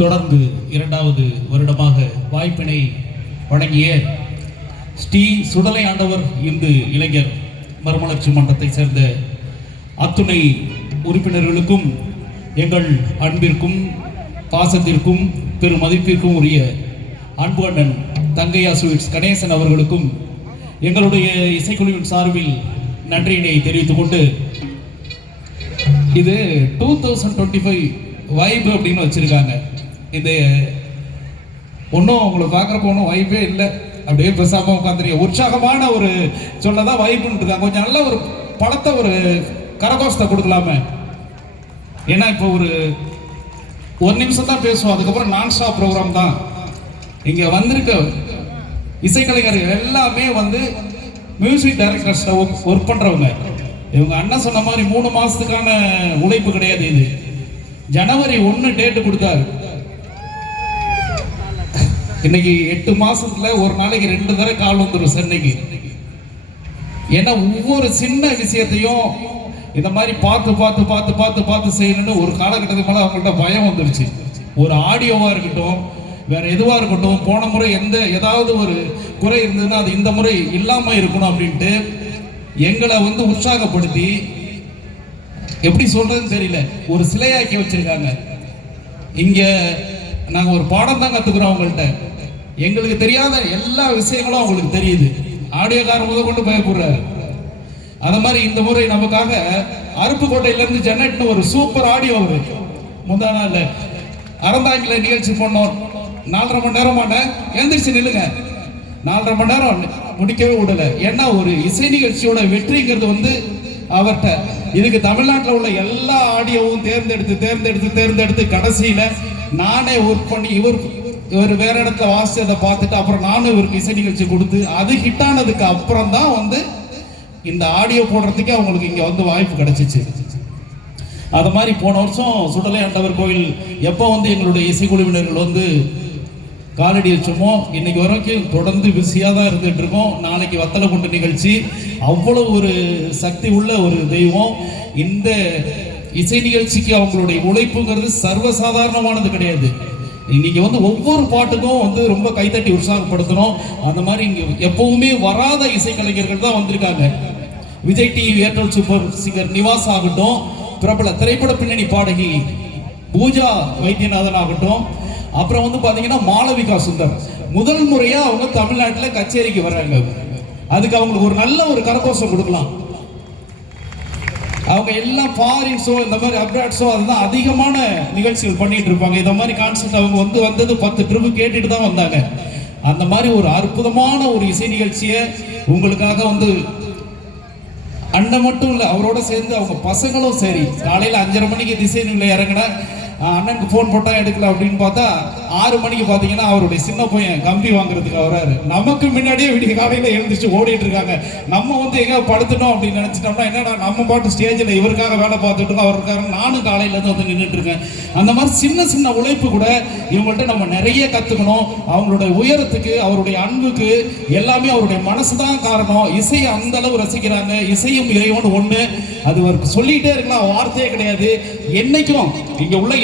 தொடர்ந்து இரண்டாவது வருடமாக வாய்ப்பினை வழங்கிய ஸ்ரீ சுடலை ஆண்டவர் இந்து இளைஞர் மறுமலர்ச்சி மன்றத்தை சேர்ந்த அத்துணை உறுப்பினர்களுக்கும் எங்கள் அன்பிற்கும் பாசத்திற்கும் பெருமதிப்பிற்கும் உரிய அன்பு அண்ணன் தங்கையா ஸ்வீட்ஸ் கணேசன் அவர்களுக்கும் எங்களுடைய இசைக்குழுவின் சார்பில் நன்றியினை தெரிவித்துக் கொண்டு இது 2025 வைப் அப்படின்னு வச்சிருக்காங்க. இது ஒன்றும் உங்களை பார்க்குறப்ப ஒன்றும் வைப்பே இல்லை, அப்படியே பெருசாக உட்காந்துருக்க உற்சாகமான ஒரு சொல்லதான் வைப்புன்னு இருக்காங்க. கொஞ்சம் நல்ல ஒரு படத்தை ஒரு கரகோஷத்தை கொடுக்கலாமே. ஏன்னா இப்போ ஒரு நிமிஷம் தான் பேசுவோம், அதுக்கப்புறம் நான் ஸ்டாப் ப்ரோக்ராம் தான். இங்கே வந்திருக்க இசைக்கலைஞர்கள் எல்லாமே மியூசிக் டைரக்டர்ஸில் ஒர்க் பண்ணுறவங்க. இவங்க அண்ணன் சொன்ன மாதிரி 3 மாதத்துக்கான உழைப்பு கிடையாது. இது ஜனவரி 1 டேட்டு கொடுத்தாரு. இன்னைக்கு 8 மாசத்துல ஒரு நாளைக்கு 2 தடவை கால் வந்துடும் சென்னைக்கு. ஏன்னா ஒவ்வொரு சின்ன விஷயத்தையும் இந்த மாதிரி பார்த்து பார்த்து பார்த்து பார்த்து பார்த்து செய்யணும்னு ஒரு காலகட்டத்துக்கு மேலே அவங்கள்ட்ட பயம் வந்துடுச்சு. ஒரு ஆடியோவாக இருக்கட்டும், வேற எதுவாக இருக்கட்டும், போன முறை ஏதாவது ஒரு குறை இருந்ததுன்னா அது இந்த முறை இல்லாமல் இருக்கணும் அப்படின்ட்டு எங்களை உற்சாகப்படுத்தி, எப்படி சொல்றதுன்னு தெரியல, ஒரு சிலையாக்கி வச்சிருக்காங்க. இங்க நாங்க ஒரு பாடம் தான் கத்துக்கிறோம் அவங்கள்ட்ட. எங்களுக்கு தெரியாத எல்லா விஷயங்களும் அவங்களுக்கு தெரியுது. ஆடியோக்காரர் முதற்கொண்டு பயப்படுறாரு. அந்த மாதிரி இந்த முறை நமக்காக அருப்புக்கோட்டையில இருந்து ஜெனட்னு ஒரு சூப்பர் ஆடியோ முந்தா நாள் அறந்தாங்கில நிகழ்ச்சி பண்ணோம். 4.5 மணி நேரமான எழுந்திரிச்சு நில்லுங்க, 4.5 மணி நேரம் முடிக்கவே விடல. ஏன்னா ஒரு இசை நிகழ்ச்சியோட வெற்றிங்கிறது அவர்கிட்ட. இதுக்கு தமிழ்நாட்டில் உள்ள எல்லா ஆடியோவும் தேர்ந்தெடுத்து கடைசியில நானே ஒர்க் பண்ணி இவர் வேற இடத்துல வாசிச்சதை பார்த்துட்டு அப்புறம் நானும் இவருக்கு இசை நிகழ்ச்சி கொடுத்து அது ஹிட் ஆனதுக்கு அப்புறம் தான் இந்த ஆடியோ போடுறதுக்கே அவங்களுக்கு இங்க வாய்ப்பு கிடைச்சிச்சு. அது மாதிரி போன வருஷம் சுடலை ஆண்டவர் கோயில் எப்போ எங்களுடைய இசைக்குழுவினர்கள் காலடி வச்சோமோ இன்னைக்கு வரைக்கும் தொடர்ந்து பிஸியாக தான் இருந்துட்டு இருக்கோம். நாளைக்கு வத்தலை கொண்டு நிகழ்ச்சி. அவ்வளோ ஒரு சக்தி உள்ள ஒரு தெய்வம். இந்த இசை நிகழ்ச்சிக்கு அவங்களுடைய உழைப்புங்கிறது சர்வசாதாரணமானது கிடையாது. இன்னைக்கு ஒவ்வொரு பாட்டுக்கும் ரொம்ப கைத்தட்டி உற்சாகப்படுத்தணும். அந்த மாதிரி இங்கே எப்பவுமே வராத இசைக்கலைஞர்கள் தான் வந்திருக்காங்க. Vijay TV Airtel super singer Nivas ஆகட்டும், பிரபல திரைப்பட பின்னணி பாடகி பூஜா வைத்தியநாதன் ஆகட்டும், அப்புறம் பாத்தீங்கன்னா மாளவிகா சுந்தர் முதல் முறையா அவங்க தமிழ்நாட்டில் கச்சேரிக்கு வர்றாங்க. அதுக்கு அவங்களுக்கு ஒரு நல்ல ஒரு கரகோஷம் கொடுக்கலாம். அவங்க எல்லாம் ஃபாரின் ஷோ, இந்த மாதிரி அப்ராட் ஷோ, அதுதான் அதிகமான நிகழ்ச்சிகள் பண்ணிட்டு இருப்பாங்க. இந்த மாதிரி கான்செப்ட் அவங்க வந்தது 10 ட்ரிப்பு கேட்டுட்டு தான் வந்தாங்க. அந்த மாதிரி ஒரு அற்புதமான ஒரு இசை நிகழ்ச்சியை உங்களுக்காக அண்ணன் மட்டும் இல்லை, அவரோட சேர்ந்து அவங்க பசங்களும் சரி. காலையில் 5:30 மணிக்கு திசைநிலை இறங்கினா அண்ணனுக்கு ஃபோன் போட்டால் எடுக்கல அப்படின்னு பார்த்தா 6 மணிக்கு பார்த்தீங்கன்னா அவருடைய சின்ன பையன் கம்பி வாங்குறதுக்கு வராரு. நமக்கு முன்னாடியே விடிய காலையில் எழுந்திரிச்சு ஓடிட்டு இருக்காங்க. நம்ம எங்கே படுத்துட்டோம் அப்படின்னு நினச்சிட்டோம்னா என்னடா நம்ம பாட்டு ஸ்டேஜில் இவருக்காக வேலை பார்த்துட்டு இருக்கோம், அவருக்காக நானும் காலையிலேருந்து நின்றுட்டு இருக்கேன். அந்த மாதிரி சின்ன சின்ன உழைப்பு கூட இவங்கள்ட்ட நம்ம நிறைய கற்றுக்கணும். அவங்களுடைய உயரத்துக்கு, அவருடைய அன்புக்கு எல்லாமே அவருடைய மனசு தான் காரணம். இசையை அந்த அளவு ரசிக்கிறாங்க. இசையும் இறைவன் ஒன்று. அது சொல்லிகிட்டே இருக்கலாம், வார்த்தையே கிடையாது. என்னைக்கும் இங்கே உள்ள